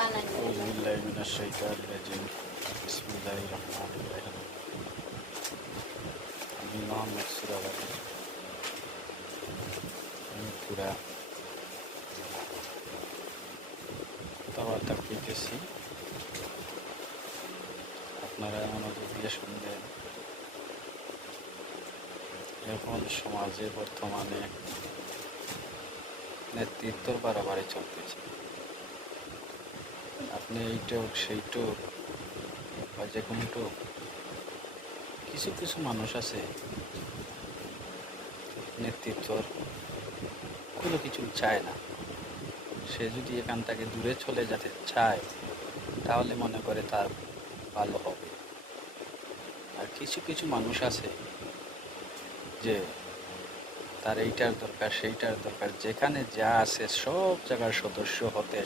أعوذ بالله من الشيطان الرجيم بسم الله الرحمن الرحيم আমি মোহাম্মদ সুরাব আলী আমি পুরা কথাবার্তা কইতেছি, আপনারা মনোযোগ দিয়ে শুনবেন। এখন সমাজে বর্তমানে নেতৃত্বর বাড়াবাড়ি চলতেছে। আপনি এইটুক সেইটুক বা যে কোনোটুক, কিছু কিছু মানুষ আছে নেতৃত্বর কোনো কিছু চায় না। সে যদি এখান থেকে দূরে চলে যেতে চায় তাহলে মনে করে তার ভালো হবে। আর কিছু কিছু মানুষ আছে যে তার এইটার দরকার সেইটার দরকার, যেখানে যা আছে সব জায়গার সদস্য হতে